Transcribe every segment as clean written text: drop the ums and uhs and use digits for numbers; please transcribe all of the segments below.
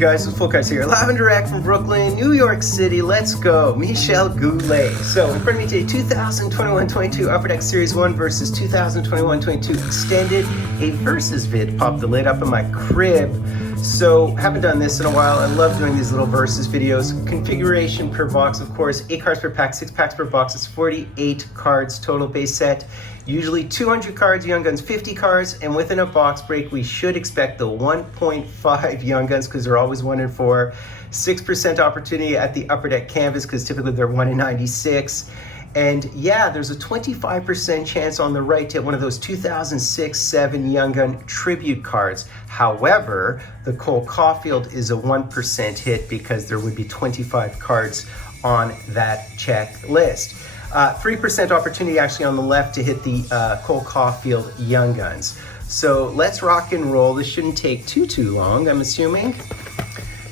guys, it's Fultoncards here, live and direct from Brooklyn, New York City. Let's go, Michel Goulet. So in front of me today, 2021-22 Upper Deck Series 1 versus 2021-22 Extended, a versus vid. Popped the lid up in my crib. So haven't done this in a while. I love doing these little versus videos. Configuration per box, of course, 8 cards per pack, 6 packs per box. It's 48 cards total base set. Usually 200 cards, Young Guns 50 cards, and within a box break, we should expect the 1.5 Young Guns because they're always 1 in 4. 6% opportunity at the Upper Deck canvas because typically they're 1 in 96. And yeah, there's a 25% chance on the right to hit one of those 2006-7 Young Gun tribute cards. However, the Cole Caulfield is a 1% hit because there would be 25 cards on that checklist. 3% opportunity actually on the left to hit the Cole Caulfield Young Guns. So let's rock and roll. This shouldn't take too long, I'm assuming.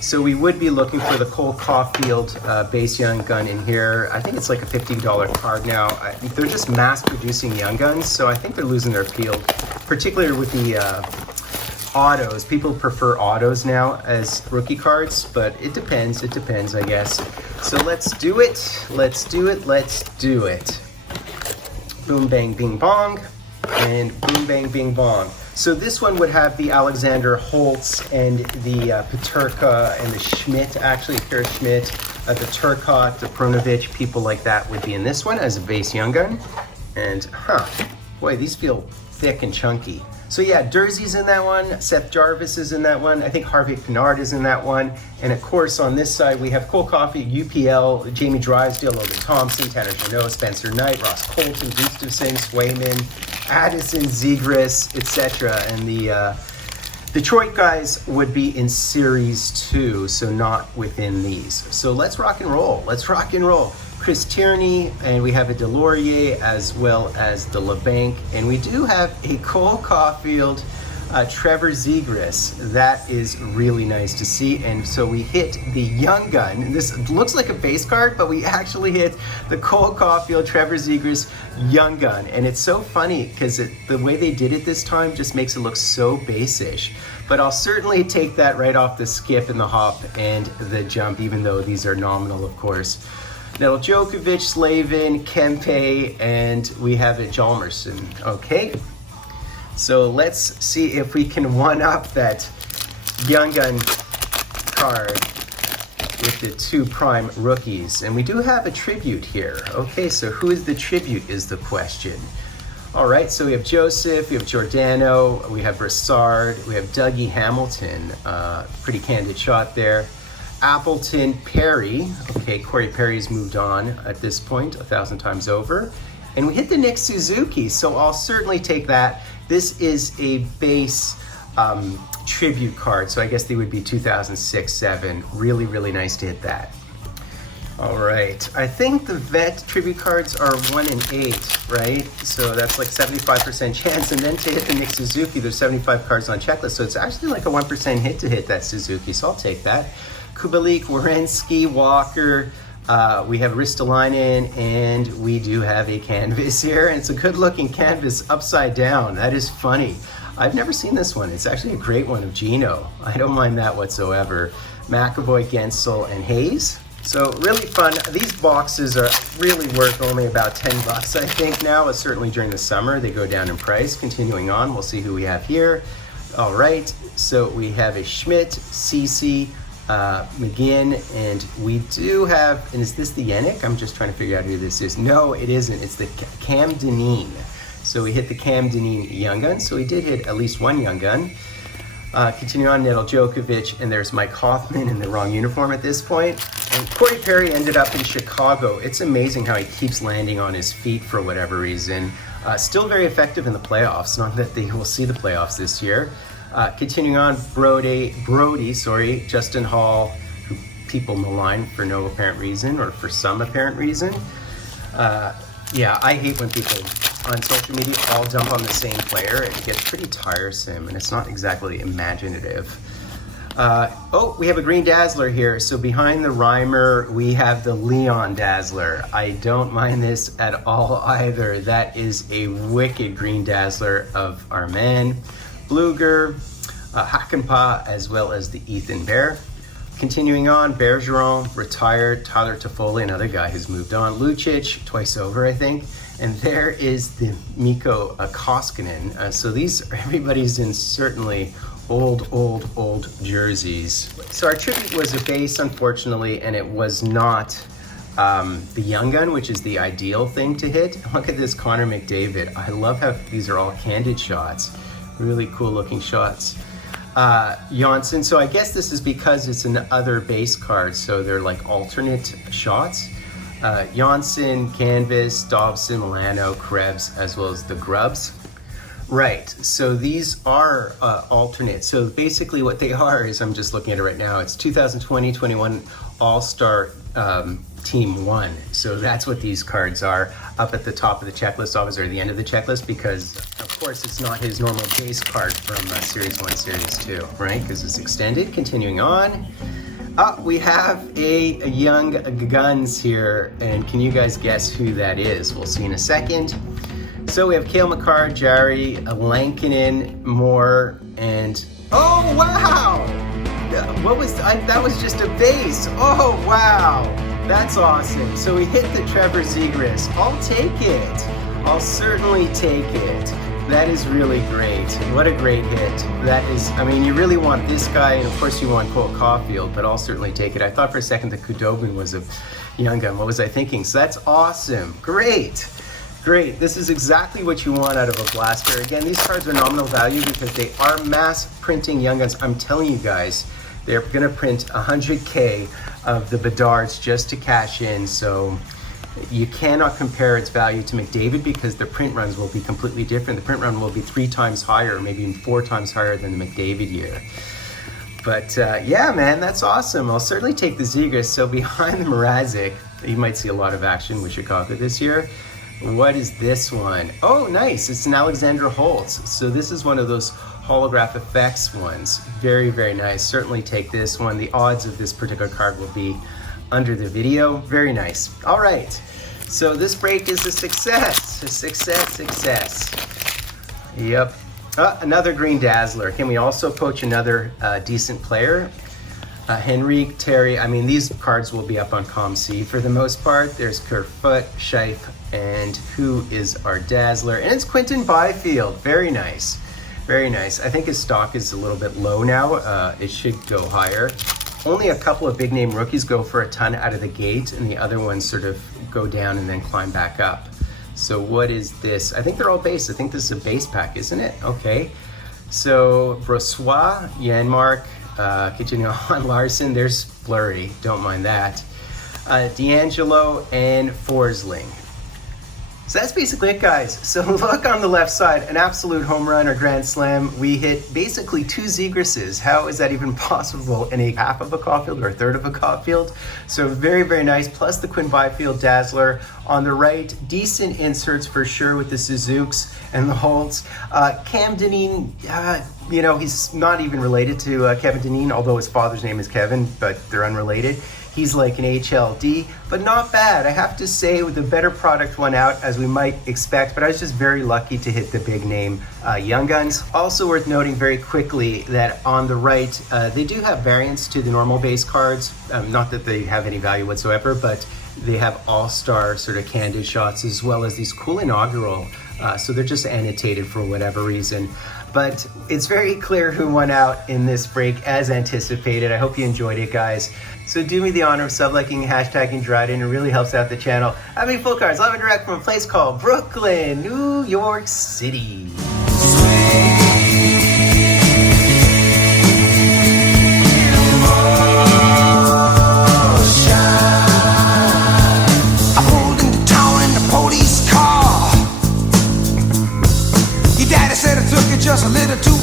So we would be looking for the Cole Caulfield base Young Gun in here. I think it's like a $50 card now. They're just mass producing Young Guns, so I think they're losing their appeal, particularly with the autos. People prefer autos now as rookie cards, but it depends, I guess. So let's do it, let's do it. Boom, bang, bing, bong, and boom, bang, bing, bong. So this one would have the Alexander Holtz and the Peterka and the Schmidt, actually Pierre Schmidt, the Turcotte, the Pronovich, people like that would be in this one as a base Young Gun. And boy, these feel thick and chunky. So yeah, Dursey's in that one, Seth Jarvis is in that one, I think Harvey Pinard is in that one, and of course on this side we have Cole Caulfield, UPL, Jamie Drysdale, Logan Thompson, Tanner Jeannot, Spencer Knight, Ross Colton, Gustafson, Swayman, Addison, Zegras, etc. And the Detroit guys would be in Series 2, so not within these. So let's rock and roll, Chris Tierney, and we have a Delorier as well as the LeBanc, and we do have a Cole Caulfield, Trevor Zegras. That is really nice to see. And so we hit the Young Gun, and this looks like a base card, but we actually hit the Cole Caulfield, Trevor Zegras Young Gun. And it's so funny because the way they did it this time just makes it look so base-ish. But I'll certainly take that right off the skip and the hop and the jump, even though these are nominal, of course. Now, Djokovic, Slavin, Kempe, and we have a Hjalmarsson. Okay, so let's see if we can one-up that Young Gun card with the 2 prime rookies. And we do have a tribute here. Okay, so who is the tribute is the question. All right, so we have Joseph, we have Giordano, we have Brassard, we have Dougie Hamilton. Pretty candid shot there. Appleton, Perry. Okay, Corey Perry's moved on at this point 1,000 times over. And we hit the Nick Suzuki, so I'll certainly take that. This is a base tribute card, so I guess they would be 2006-7. Really, really nice to hit that. All right, I think the vet tribute cards are 1 in 8, right? So that's like 75% chance. And then to hit the Nick Suzuki, there's 75 cards on checklist, so it's actually like a 1% hit to hit that Suzuki, so I'll take that. Kubalik, Werenski, Walker, we have Ristolainen, and we do have a canvas here, and it's a good-looking canvas upside down. That is funny. I've never seen this one. It's actually a great one of Gino. I don't mind that whatsoever. McAvoy, Gensel, and Hayes. So really fun. These boxes are really worth only about $10, I think now. Certainly during the summer, they go down in price. Continuing on, we'll see who we have here. All right, so we have a Schmidt, Cece, McGinn, and we do have, and is this the Yannick? I'm just trying to figure out who this is. No, it isn't. It's the Cam Dineen. So we hit the Cam Dineen Young Gun. So we did hit at least 1 Young Gun. Continue on, Neto Djokovic, and there's Mike Hoffman in the wrong uniform at this point. And Corey Perry ended up in Chicago. It's amazing how he keeps landing on his feet for whatever reason. Still very effective in the playoffs. Not that they will see the playoffs this year. Continuing on, Brody, Justin Hall, who people malign for no apparent reason or for some apparent reason. Yeah, I hate when people on social media all dump on the same player. It gets pretty tiresome and it's not exactly imaginative. Oh, we have a green Dazzler here. So behind the Reimer, we have the Leon Dazzler. I don't mind this at all either. That is a wicked green Dazzler of our man. Bluger, Hakanpää, as well as the Ethan Bear. Continuing on, Bergeron, retired. Tyler Toffoli, another guy who's moved on. Lucic, twice over, I think. And there is the Mikko Koskinen. So these, everybody's in certainly old jerseys. So our tribute was a base, unfortunately, and it was not the Young Gun, which is the ideal thing to hit. Look at this Connor McDavid. I love how these are all candid shots. Really cool looking shots. Janssen, so I guess this is because it's an other base card, so they're like alternate shots. Janssen, Canvas, Dobson, Milano, Krebs, as well as the Grubs. Right, so these are alternate. So basically what they are is, I'm just looking at it right now, it's 2020-21 All-Star Team 1. So that's what these cards are, up at the top of the checklist, always, or the end of the checklist, because of course it's not his normal base card from Series 1, Series 2, right? Because it's extended. Continuing on. We have a Young Guns here, and can you guys guess who that is? We'll see in a second. So we have Cale Makar, Jari, Lankinen, Moore, and oh wow! What was that? Was just a base. Oh wow! That's awesome. So we hit the Trevor Zegras. I'll take it. I'll certainly take it. That is really great. What a great hit. That is, I mean, you really want this guy, and of course you want Cole Caulfield, but I'll certainly take it. I thought for a second that Khudobin was a Young Gun. What was I thinking? So that's awesome. Great. Great. This is exactly what you want out of a blaster. Again, these cards are nominal value because they are mass printing Young Guns. I'm telling you guys, they're going to print 100K of the Bedards just to cash in. So you cannot compare its value to McDavid because the print runs will be completely different. The print run will be 3 times higher, maybe even 4 times higher than the McDavid year. But yeah, man, that's awesome. I'll certainly take the Zegras. So behind the Mrazek, you might see a lot of action with Chicago this year. What is this one? Oh, nice. It's an Alexander Holtz. So this is one of those holograph effects ones. Very, very nice. Certainly take this one. The odds of this particular card will be under the video. Very nice. All right. So this break is a success. A success. Yep. Another Green Dazzler. Can we also poach another decent player? Henrique, Terry. I mean, these cards will be up on COMC for the most part. There's Kerfoot, Scheif, and who is our Dazzler? And it's Quinton Byfield. Very nice. Very nice. I think his stock is a little bit low now. It should go higher. Only a couple of big name rookies go for a ton out of the gate, and the other ones sort of go down and then climb back up. So what is this? I think they're all base. I think this is a base pack, isn't it? Okay. So Brossois, Janmark, continuing on, Larson, there's Fleury, don't mind that. D'Angelo and Forsling. So that's basically it, guys. So look on the left side, an absolute home run or grand slam. We hit basically 2 Zegrases. How is that even possible in a half of a Caulfield or a third of a Caulfield? So very, very nice. Plus the Quinn Byfield Dazzler. On the right, decent inserts for sure with the Suzuks and the Holtz. Cam Dineen, you know, he's not even related to Kevin Dineen, although his father's name is Kevin, but they're unrelated. He's like an HLD, but not bad. I have to say, with a better product won out, as we might expect, but I was just very lucky to hit the big name Young Guns. Also worth noting very quickly that on the right, they do have variants to the normal base cards. Not that they have any value whatsoever, but they have all-star sort of candid shots as well as these cool inaugural. So they're just annotated for whatever reason. But it's very clear who won out in this break as anticipated. I hope you enjoyed it, guys. So do me the honor of sub-liking, hashtagging Dryden. It really helps out the channel. I mean, Fultoncards, live and direct from a place called Brooklyn, New York City. Just a little too